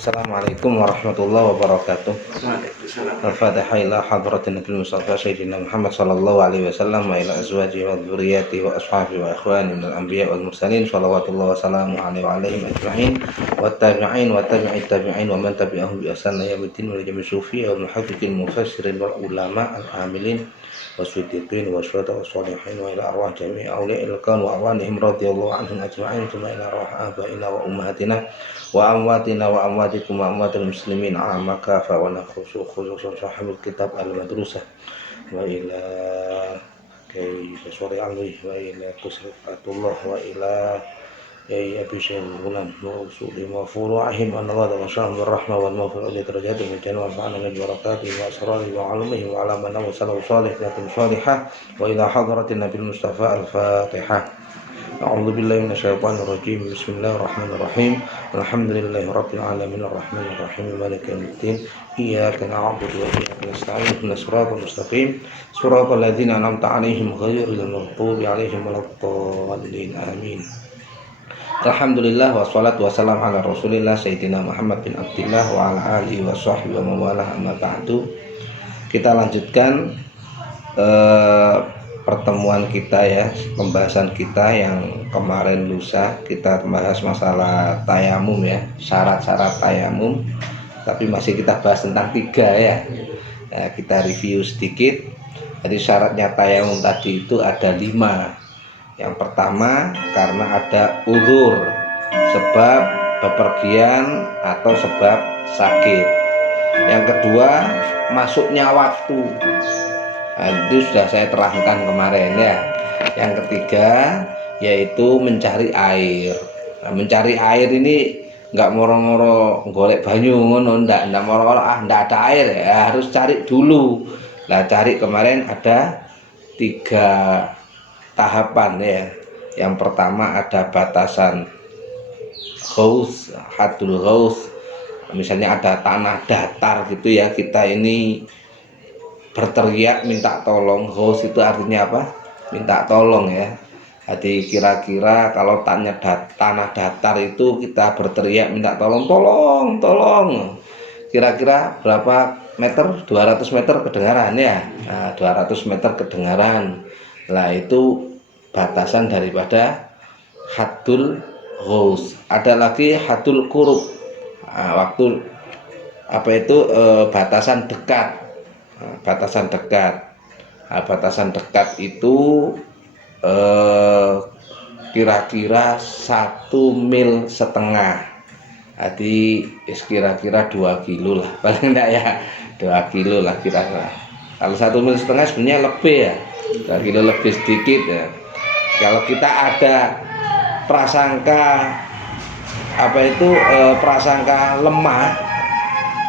Assalamualaikum warahmatullahi wabarakatuh. Al-Fatihah ila hadratin Nabi Mustafa Sayyidina Muhammad sallallahu alaihi wasallam wa ila azwajihi wa dzurriyyatihi wa ashabihi wa ikhwani minal anbiya wal mursalin shalawatullah wa salamu alaihi wa alaihim ajma'in wa tabi'in wa tabi'it tabi'in wa man tabi'ahum bi ihsan ila yaumil wa jami' sufi wal muhaqqiqin mufassirin wal ulama al-amilin wasyidiqin wa syuhada wa sholihin wa ila arwah jami'i awliya'il kaun wa awanihim radhiyallahu anhum ajma'in thumma ila arwah abaina wa ummahatina wa amwatina wa amwatikum wa amwatil muslimin amma kafa wa nakhusu khususan sahibul kitab al-madrusah wa ila kay sore alwi wa ila kusratullah wa ila abi syai'unan wa usuli wa furu'ihim an Allah wa sahbir rahmah wal maghfirah li darajati min jannah wa fa'ana min barakatihi wa asrarihi wa alumihi wa ala man wa sallallahu salihatin salihah wa ila hadratin nabil mustafa al-fatihah. A'udzu billahi minasyaitonir rajim. Bismillahirrahmanirrahim. Alhamdulillahi rabbil alamin arrahmanir rahim maliki yaumiddin. Iyyaka na'budu wa iyyaka nasta'in. Ihdinas siratal mustaqim. Shiratal ladzina an'amta 'alaihim ghairil maghdubi 'alaihim waladdallin. Amin. Alhamdulillah wassalatu wassalamu ala Rasulillah Sayyidina Muhammad bin Abdillah wa ala alihi wa sahbihi wa mawalah amma ba'du. Kita lanjutkan pertemuan kita ya, pembahasan kita yang kemarin lusa kita bahas masalah tayamum ya, syarat-syarat tayamum, tapi masih kita bahas tentang 3 ya. Kita review sedikit. Jadi syaratnya tayamum tadi itu ada 5. Yang pertama karena ada uzur, sebab bepergian atau sebab sakit. Yang kedua masuknya waktu. Itu sudah saya terangkan kemarin ya. Yang ketiga yaitu mencari air. Mencari air ini nggak moro-moro golek banyu ngono, ndak moro-moro ndak ada air ya, harus cari dulu. Nah, cari kemarin ada 3 tahapan ya. Yang pertama ada batasan ghaus, hadul ghaus. Misalnya ada tanah datar gitu ya, kita ini berteriak minta tolong. Ghaus itu artinya apa? Minta tolong ya. Jadi kira-kira kalau tanah datar itu kita berteriak minta tolong, tolong. Kira-kira berapa meter? 200 meter kedengaran ya. Nah, 200 meter kedengaran. Nah, itu batasan daripada hadul ghaus. Ada lagi hadul qurub. Nah, waktu apa itu batasan dekat. Batasan dekat. Nah, batasan dekat itu kira-kira 1,5 mil. Jadi kira-kira 2 kilo lah paling enggak ya, 2 kilo lah kira-kira. Kalau 1,5 mil sebenarnya lebih ya, 2 kilo lebih sedikit ya. Kalau kita ada prasangka apa itu prasangka lemah,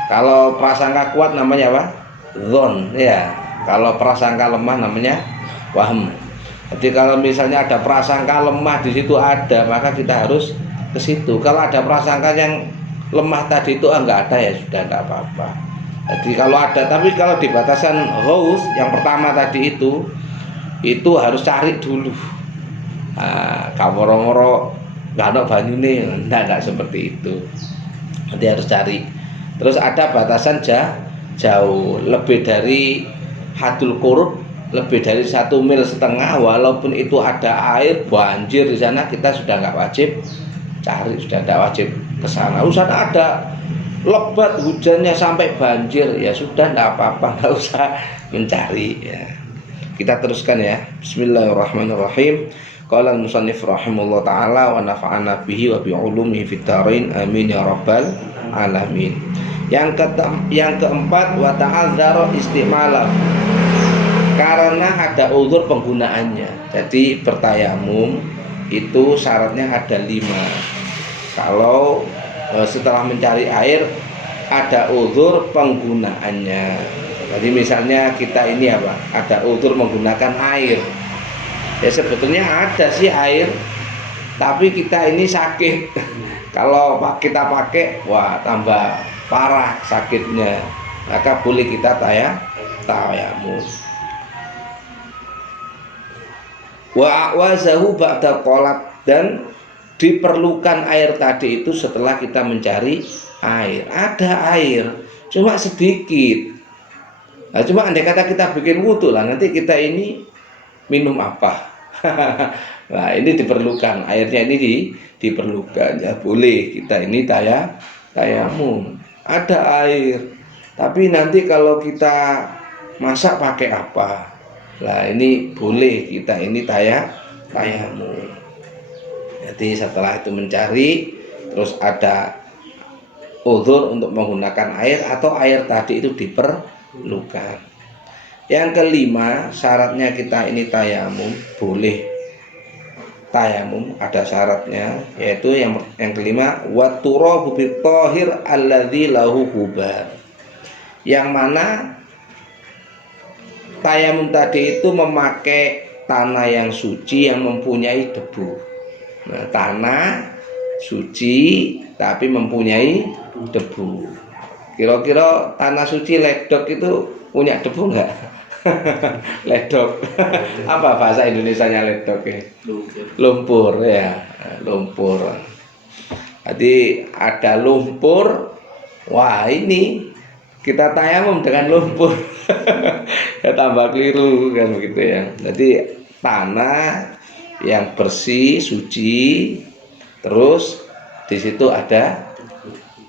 kalau prasangka kuat namanya apa? Dzon ya. Kalau prasangka lemah namanya wahm. Jadi kalau misalnya ada prasangka lemah di situ ada, maka kita harus ke situ. Kalau ada prasangka yang lemah tadi itu enggak ada ya sudah enggak apa-apa. Jadi kalau ada, tapi kalau di batasan ghaus yang pertama tadi itu harus cari dulu. Nah, kamoro-moro enggak ada banyune, enggak seperti itu. Nanti harus cari. Terus ada batasan jauh, lebih dari hadul qurub, lebih dari 1,5 mil, walaupun itu ada air banjir di sana, kita sudah nggak wajib cari, sudah nggak wajib ke sana. Usah ada lebat hujannya sampai banjir ya sudah nggak apa-apa, nggak usah mencari ya. Kita teruskan ya. Bismillahirrahmanirrahim. Qala al-musannif rahimahullah taala wa nafa'ana bihi wa bi ulumihi fid dharain amin ya rabbal alamin. Yang keempat wa ta'adzara istimalah, karena ada uzur penggunaannya. Jadi bertayamum itu syaratnya ada 5. Kalau setelah mencari air ada uzur penggunaannya. Jadi misalnya kita ini apa? Ada uzur menggunakan air. Ya sebetulnya ada sih air, tapi kita ini sakit. Kalau kita pakai, wah tambah parah sakitnya, maka boleh kita tayamum. Wa wazahu ba'da qolat, dan diperlukan air tadi itu setelah kita mencari air. Ada air, cuma sedikit. Nah, cuma andai kata kita bikin wudhu lah, nanti kita ini minum apa? Nah, ini diperlukan, airnya ini diperlukan. Ya boleh kita ini tayamum. Ada air, tapi nanti kalau kita masak pakai apa? Lah ini boleh kita ini tayamum. Jadi setelah itu mencari, terus ada uzur untuk menggunakan air atau air tadi itu diperlukan. Yang kelima, syaratnya kita ini tayamum, boleh tayamum, ada syaratnya, yaitu yang kelima, wa turabu bitahhir alladzi lahu hubar. Yang mana tayamum tadi itu memakai tanah yang suci yang mempunyai debu. Nah, tanah suci tapi mempunyai debu. Kira-kira tanah suci ledok itu punya debu enggak? Ledok. Apa bahasa Indonesianya ledok ya? Lumpur ya, lumpur. Jadi ada lumpur. Wah, ini kita tayamum dengan lumpur. Ya tambah keliru kan begitu ya. Jadi tanah yang bersih, suci, terus di situ ada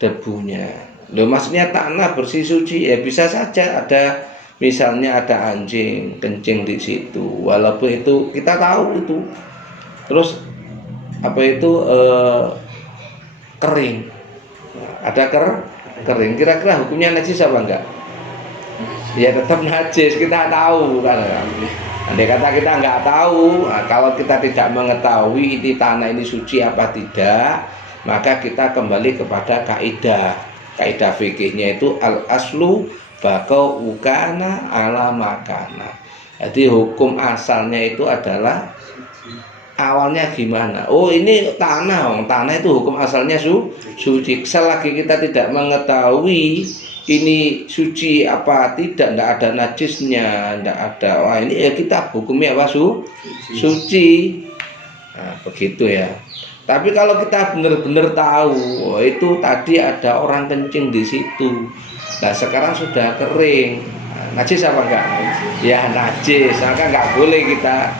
debunya. Loh, maksudnya tanah bersih suci ya bisa saja ada, misalnya ada anjing kencing di situ, walaupun itu kita tahu itu, terus apa itu kering, ada kering, kira-kira hukumnya najis apa enggak? Ya tetap najis, kita tahu kan. Andai kata kita nggak tahu, nah, kalau kita tidak mengetahui ini tanah ini suci apa tidak, maka kita kembali kepada kaidah fikihnya itu al aslu bakau ukana ala makana. Jadi hukum asalnya itu adalah awalnya gimana. Oh ini tanah, tanah itu hukum asalnya suci. Selagi kita tidak mengetahui ini suci apa tidak ada najisnya, tidak ada. Wah ini ya kita hukumnya apa suci. Nah, begitu ya. Tapi kalau kita benar-benar tahu, oh, itu tadi ada orang kencing di situ. Nah sekarang sudah kering, najis apa enggak? Ya najis, maka enggak boleh kita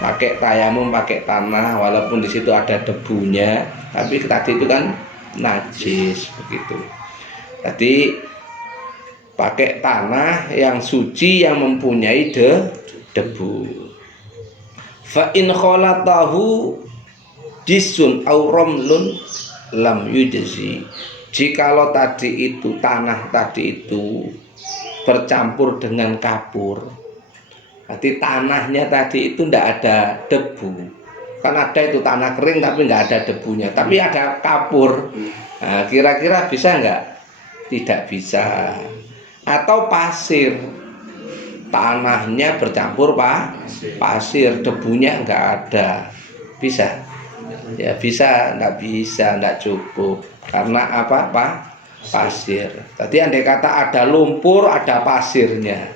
pakai tayamum pakai tanah, walaupun di situ ada debunya, tapi tadi itu kan najis begitu. Jadi pakai tanah yang suci yang mempunyai debu. Fa in khalatahu disun au ramlun lam yujzi. Jikalau tadi itu tanah tadi itu bercampur dengan kapur, berarti tanahnya tadi itu tidak ada debu. Kan ada itu tanah kering tapi nggak ada debunya, tapi ada kapur. Nah, kira-kira bisa nggak? Tidak bisa. Atau pasir, tanahnya bercampur pasir, debunya nggak ada, bisa? Ya bisa, nggak bisa, nggak cukup. Karena apa? Pasir. Tadi andai kata ada lumpur, ada pasirnya.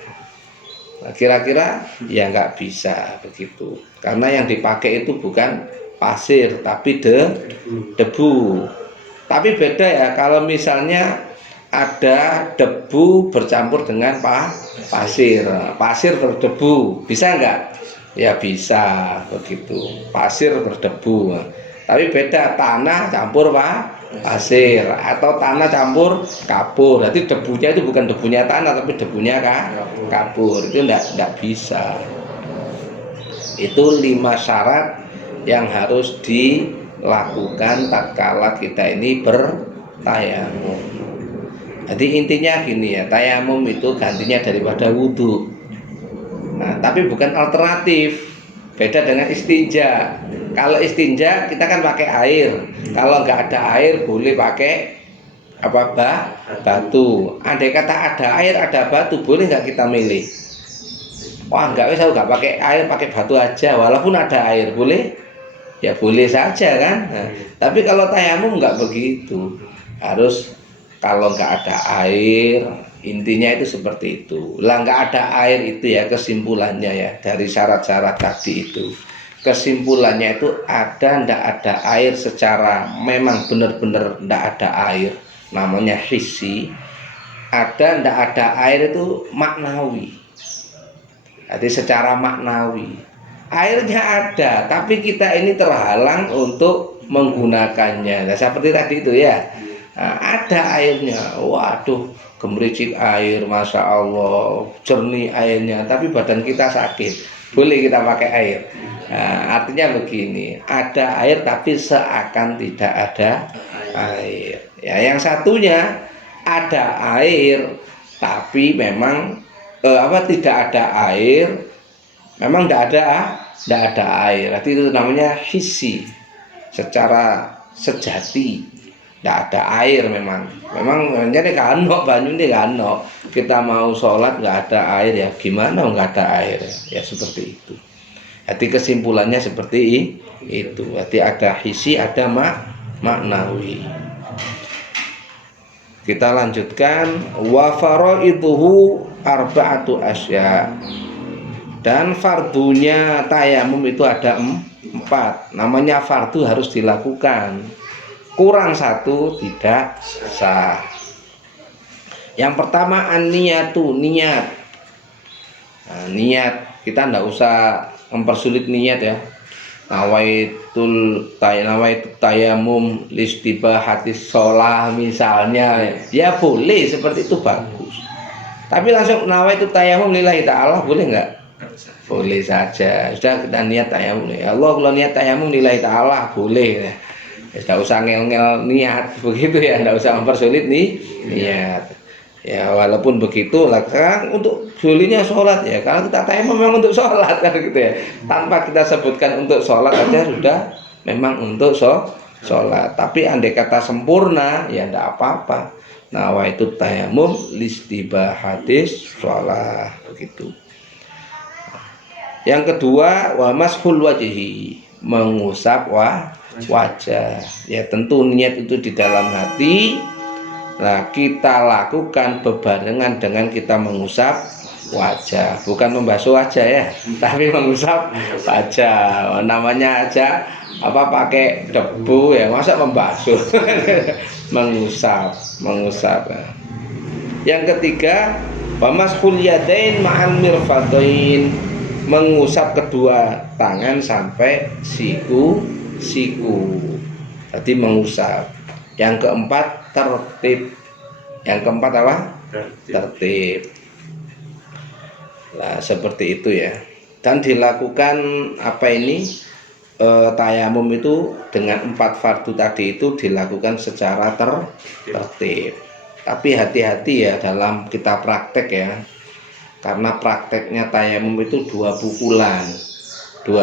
Nah, kira-kira ya nggak bisa begitu. Karena yang dipakai itu bukan pasir, tapi debu. Tapi beda ya kalau misalnya ada debu bercampur dengan pasir, pasir berdebu, bisa nggak? Ya bisa begitu. Pasir berdebu. Tapi beda tanah campur pasir atau tanah campur kapur. Berarti debunya itu bukan debunya tanah tapi debunya kapur. Itu enggak bisa. Itu 5 syarat yang harus dilakukan tatkala kita ini bertayamum. Jadi intinya gini ya, tayamum itu gantinya daripada wudhu. Nah, tapi bukan alternatif. Beda dengan istinja. Kalau istinja kita kan pakai air. Kalau nggak ada air boleh pakai apa batu. Andai kata ada air ada batu, boleh nggak kita milih? Wah nggak bisa, nggak pakai air, pakai batu aja. Walaupun ada air boleh? Ya boleh saja kan. Nah, tapi kalau tayamum nggak begitu. Harus kalau nggak ada air, intinya itu seperti itu. Lah nggak ada air itu ya kesimpulannya ya dari syarat-syarat tadi itu. Kesimpulannya itu ada ndak ada air secara memang benar-benar ndak ada air. namanya hissi, ada ndak ada air itu maknawi. Jadi secara maknawi airnya ada, tapi kita ini terhalang untuk menggunakannya. Nah, seperti tadi itu ya, nah, ada airnya, waduh gemericik air, masya Allah, jernih airnya, tapi badan kita sakit, boleh kita pakai air. Nah, artinya begini, ada air tapi seakan tidak ada air. Ya, yang satunya ada air tapi memang tidak ada air, memang tidak ada air. Arti itu namanya hissi, secara sejati tidak ada air. Memang jadi kanok banyu ini kanok, kita mau sholat nggak ada air, ya gimana nggak ada air, ya seperti itu. Jadi kesimpulannya seperti itu. Jadi ada hissi, ada maknawi. Kita lanjutkan, wa faraiduhu arba'atu asya. Dan fardunya tayamum itu ada 4. Namanya fardu harus dilakukan. Kurang 1 tidak sah. Yang pertama an-niyatu, niat. Nah, niat kita tidak usah mempersulit niat ya. Nawaitu tayamum listibahatis sholah misalnya, ya boleh seperti itu, bagus. Tapi langsung nawaitu tayamum lillahi ta'ala boleh nggak? Boleh saja. Sudah kita niat tayamum ya Allah, kalau niat tayamum lillahi ta'ala boleh ya. Tidak usah ngel-ngel niat begitu ya, tidak usah mempersulit nih niat. Ya walaupun begitu lah, sekarang untuk dulunya sholat ya, kalau kita tayamum memang untuk sholat kan gitu ya, tanpa kita sebutkan untuk sholat aja sudah memang untuk sholat. Tapi andai kata sempurna ya tidak apa-apa. Nah itu tayamum listibahatis sholat begitu. Yang kedua, wa mashul wajhi, mengusap wajah. Ya tentu niat itu di dalam hati. Nah kita lakukan bebarengan dengan kita mengusap wajah, bukan membasuh wajah ya, tapi mengusap wajah. Namanya aja pakai debu ya, masa membasuh. mengusap. Yang ketiga, wamashul yadain ma'al mirfadain, mengusap kedua tangan sampai siku. Jadi mengusap. Yang keempat, tertib. Yang keempat apa? Tertib. Nah seperti itu ya. Dan dilakukan tayamum itu dengan 4 fardu tadi itu dilakukan secara tertib. Tapi hati-hati ya dalam kita praktek ya, karena prakteknya tayamum itu 2 pukulan. 2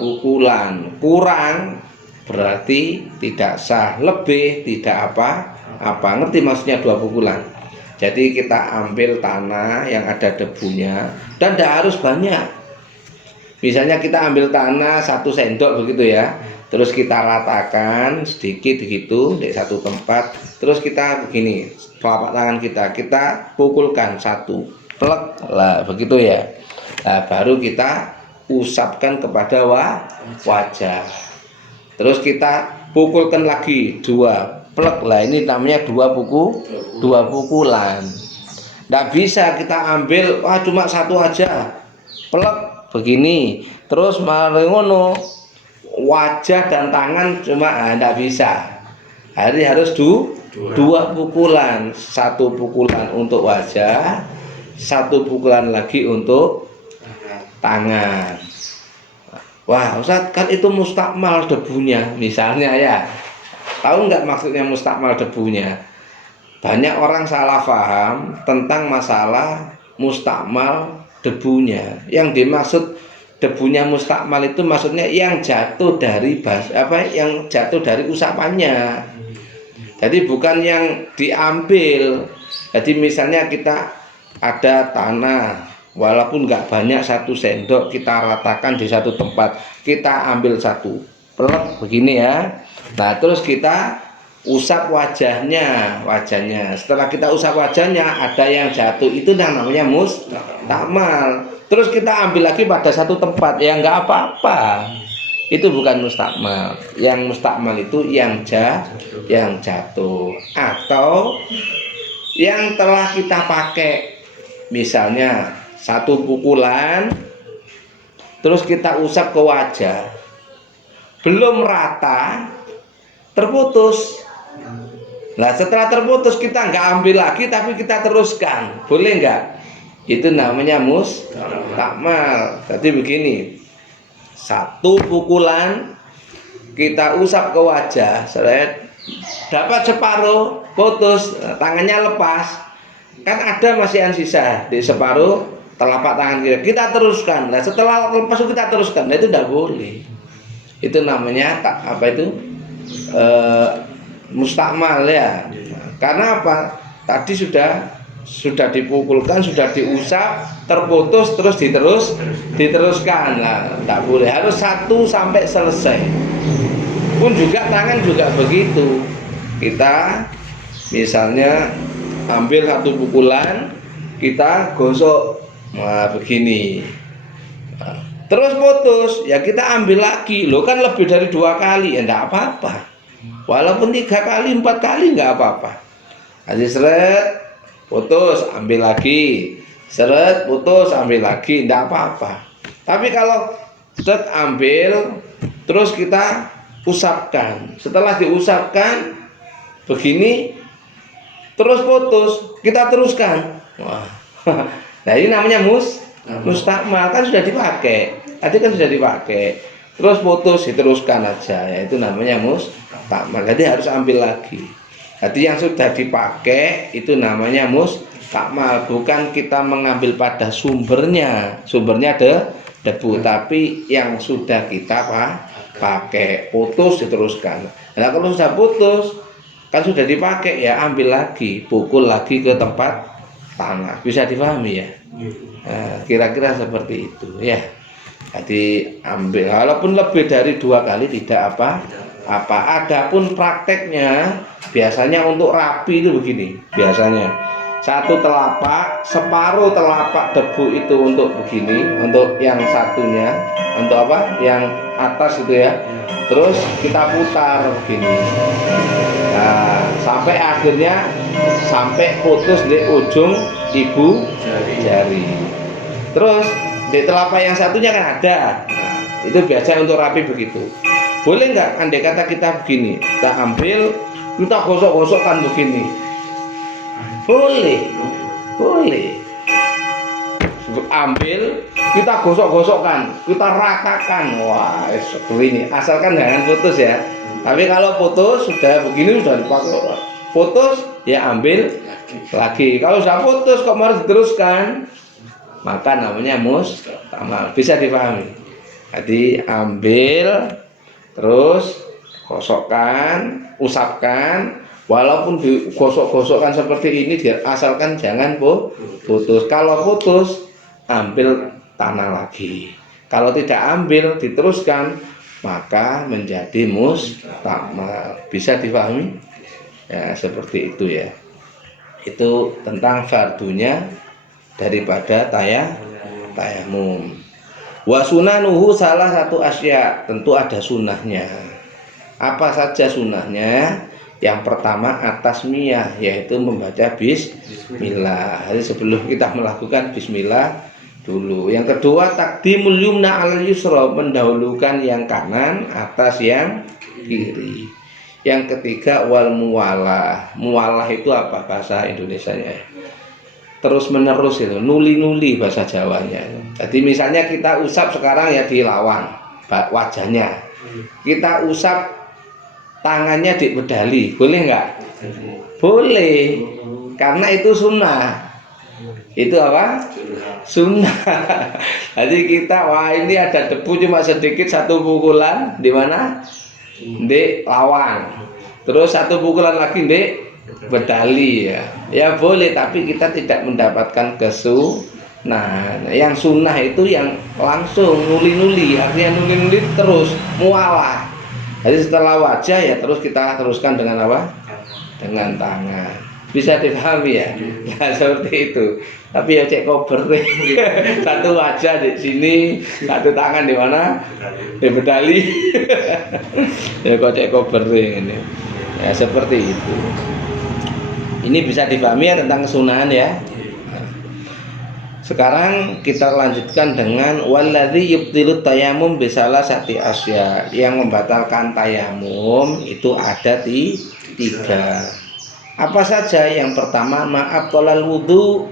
pukulan. Kurang berarti tidak sah, lebih tidak apa. Ngerti maksudnya 2 pukulan? Jadi kita ambil tanah yang ada debunya, dan tidak harus banyak. Misalnya kita ambil tanah 1 sendok begitu ya, terus kita ratakan sedikit gitu di satu tempat, terus kita begini, telapak tangan kita pukulkan 1 plek lah begitu ya. Nah baru kita usapkan kepada wajah. Terus kita pukulkan lagi 2 plek lah, ini namanya 2 pukulan. Nggak bisa kita ambil cuma 1 aja plek begini, terus ngono wajah dan tangan cuma nggak bisa. Harus 2 pukulan, 1 pukulan untuk wajah, 1 pukulan lagi untuk tangan. Wah Ustaz, kan itu mustakmal debunya misalnya ya. Tahu nggak maksudnya mustakmal debunya? Banyak orang salah paham tentang masalah mustakmal debunya. Yang dimaksud debunya mustakmal itu maksudnya yang jatuh dari yang jatuh dari usapannya. Jadi bukan yang diambil. Jadi misalnya kita ada tanah, walaupun nggak banyak 1 sendok, kita ratakan di satu tempat, kita ambil 1 plek begini ya. Nah terus kita usap wajahnya. Setelah kita usap wajahnya, ada yang jatuh, itu namanya mustakmal. Terus kita ambil lagi pada 1 tempat, ya nggak apa-apa. itu bukan mustakmal. Yang mustakmal itu yang jatuh atau yang telah kita pakai. Misalnya satu pukulan terus kita usap ke wajah, belum rata, terputus. Nah setelah terputus kita nggak ambil lagi tapi kita teruskan, boleh nggak? Itu namanya mustakmal. Jadi begini, satu pukulan kita usap ke wajah, dapat separuh, putus, tangannya lepas, kan ada masih yang sisa di separuh telapak tangan kita teruskan. Nah setelah lepas kita teruskan, nah itu tidak boleh. Itu namanya apa itu mustakmal ya. Karena apa? Tadi sudah dipukulkan, sudah diusap, terputus, terus diteruskan. Nah tidak boleh, harus satu sampai selesai. Pun juga tangan juga begitu. Kita misalnya ambil satu pukulan, kita gosok, nah begini, nah, terus putus, ya kita ambil lagi. Lo kan lebih dari 2 kali, ya enggak apa-apa. Walaupun 3 kali, 4 kali enggak apa-apa. Jadi seret, putus, ambil lagi, seret, putus, ambil lagi, enggak apa-apa. Tapi kalau seret ambil, terus kita usapkan. Setelah diusapkan begini, terus putus, kita teruskan. Wah. Nah ini namanya mustakmal, kan sudah dipakai. Tadi kan sudah dipakai. Terus putus, diteruskan aja. Ya itu namanya mustakmal. Jadi harus ambil lagi. Jadi yang sudah dipakai itu namanya mustakmal. Bukan kita mengambil pada sumbernya. Sumbernya ada debu, tapi yang sudah kita pakai, putus, diteruskan. Nah kalau sudah putus, kan sudah dipakai, ya ambil lagi, pukul lagi ke tempat tanah. Bisa dipahami ya? Nah, kira-kira seperti itu ya. Jadi ambil, walaupun lebih dari 2 kali tidak apa-apa. Adapun prakteknya biasanya untuk rapi itu begini. Biasanya satu telapak, separuh telapak debu itu untuk begini, untuk yang satunya, untuk apa? Yang atas itu ya. Terus kita putar begini. Nah, sampai akhirnya putus di ujung ibu jari. Terus di telapak yang satunya kan ada. Nah, itu biasa untuk rapi begitu. Boleh nggak andai kata kita begini, kita ambil, kita gosok-gosokkan begini? Boleh. Ambil, kita gosok-gosokkan, kita ratakan. Wah, seperti ini. Asalkan jangan putus ya. Tapi kalau putus sudah begini, sudah dipakai, putus ya ambil lagi. Kalau sudah putus kok harus diteruskan, maka namanya mustakmal. Bisa dipahami. Jadi ambil, terus gosokkan, usapkan. Walaupun digosok-gosokkan seperti ini, asalkan jangan putus. Kalau putus, ambil tanah lagi. Kalau tidak ambil, diteruskan, maka menjadi mustakmal. Bisa dipahami? Ya, seperti itu ya. Itu tentang fardunya daripada tayamum. Wa sunanuhu, salah satu asya, tentu ada sunahnya. Apa saja sunahnya? Yang pertama at-tasmiyah, yaitu membaca bismillah. Jadi sebelum kita melakukan bismillah dulu. Yang kedua taqdimul yumna 'alal yusra, mendahulukan yang kanan atas yang kiri. Yang ketiga wal muwalah. Muwalah itu apa bahasa Indonesianya? Terus menerus itu, nuli-nuli bahasa Jawanya. Jadi misalnya kita usap sekarang ya di lawan wajahnya. Kita usap tangannya di bedali, boleh nggak? Boleh, karena itu sunnah. Itu apa? Sunnah. Jadi kita, wah ini ada debu cuma sedikit, satu pukulan di mana? Di lawan. Terus satu pukulan lagi di bedali ya. Ya boleh, tapi kita tidak mendapatkan kesunahan. Yang sunnah itu yang langsung nuli-nuli, artinya nuli-nuli terus mualah. Jadi setelah wajah ya terus kita teruskan dengan apa? Dengan tangan. Bisa dipahami ya. Nah, seperti itu. Tapi ya cek kober nih. Satu wajah di sini, satu tangan di mana? Di bedali. Ya kok cek kober ini. Ya seperti itu. Ini bisa dipahami ya tentang kesunahan ya. Sekarang kita lanjutkan dengan waladzi yubtilut tayamum bisalah sati asya. Yang membatalkan tayamum itu ada di 3. Apa saja? Yang pertama maaf tolal wudu,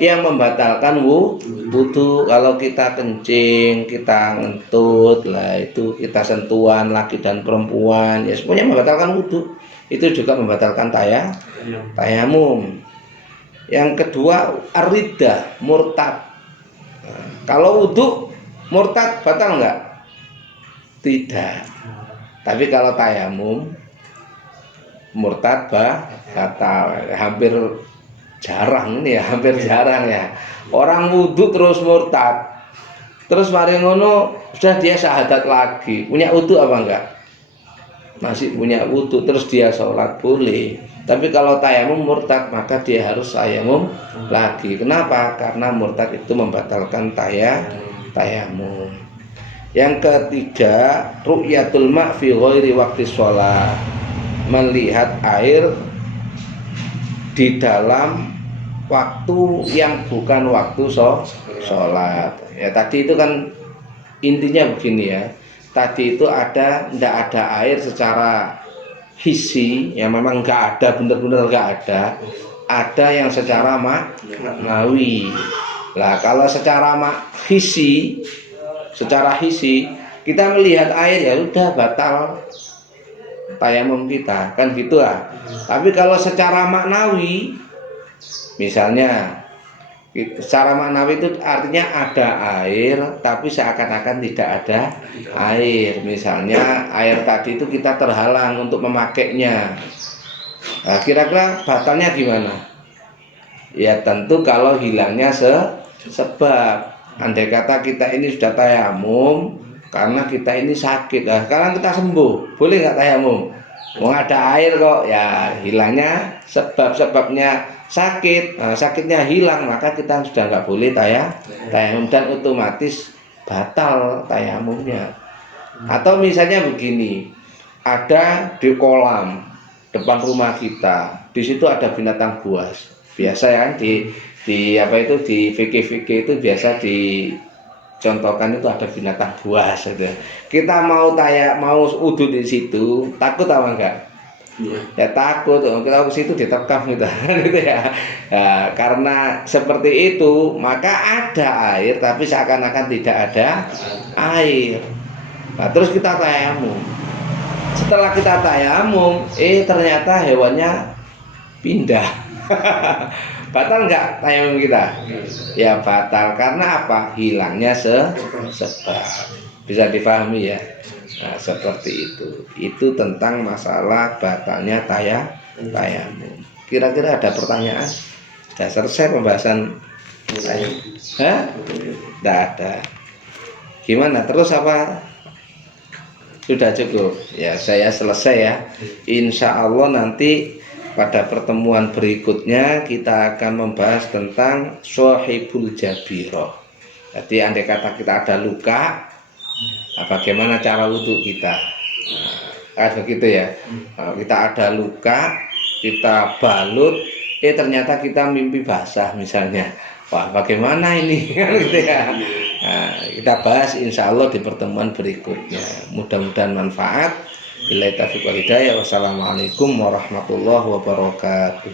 yang membatalkan wudu. Kalau kita kencing, kita ngentut lah, itu kita sentuhan laki dan perempuan, ya semuanya membatalkan wudu. Itu juga membatalkan tayamum. Yang kedua ar-riddah, murtad. Kalau wudu murtad batal enggak? Tidak. Tapi kalau tayamum murtad batal. Hampir jarang ini ya, hampir jarang ya. Orang wudu terus murtad. Terus mari ngono sudah dia syahadat lagi. Punya wudu apa enggak? Masih punya wudu, terus dia sholat boleh. Tapi kalau tayamum murtad maka dia harus tayamum lagi. Kenapa? Karena murtad itu membatalkan tayamum. Yang ketiga ru'yatul ma' fi ghairi waqti sholat, melihat air di dalam waktu yang bukan waktu sholat. Ya tadi itu kan intinya begini ya. Tadi itu tidak ada air secara hisi, yang memang nggak ada, benar-benar nggak ada. Ada yang secara maknawi. Lah kalau secara secara hisi kita melihat air ya udah batal tayamum kita, kan gitu lah. Tapi kalau secara maknawi, misalnya secara maknawi itu artinya ada air tapi seakan-akan tidak ada air. Misalnya air tadi itu kita terhalang untuk memakainya. Nah, kira-kira batalnya gimana? Ya tentu kalau hilangnya sebab. Andai kata kita ini sudah tayamum karena kita ini sakit. Nah, sekarang kita sembuh, boleh nggak tayamum? Mau ada air kok, ya hilangnya sebabnya sakit. Nah, sakitnya hilang maka kita sudah nggak boleh tayamum dan otomatis batal tayamumnya. Atau misalnya begini, ada di kolam depan rumah kita, di situ ada binatang buas. Biasa ya di apa itu di fikih itu biasa dicontohkan itu ada binatang buas gitu. Kita mau wudu di situ, takut apa enggak? Ya takut, kita ke situ diterkam gitu, gitu ya. Nah, karena seperti itu maka ada air tapi seakan-akan tidak ada air. Nah, terus kita tayamum. Setelah kita tayamum, ternyata hewannya pindah. Batal enggak tayamum kita? Ya batal, karena apa? Hilangnya sebab. Bisa dipahami ya. Nah, seperti itu. Itu tentang masalah batalnya tayamum. Kira-kira ada pertanyaan? Sudah selesai pembahasan tayamum? Tidak ada. Gimana? Terus apa? Sudah cukup. Ya, saya selesai ya. Insya Allah nanti pada pertemuan berikutnya kita akan membahas tentang Shahibul Jabirah. Jadi andai kata kita ada luka, bagaimana cara wudhu kita? Begitu ya. Kalau kita ada luka, kita balut, ternyata kita mimpi basah misalnya. Wah, bagaimana ini? Gitu ya. Nah, kita bahas insya Allah di pertemuan berikutnya. Mudah-mudahan manfaat. Billahi taufiq wal hidayah. Wassalamualaikum warahmatullahi wabarakatuh.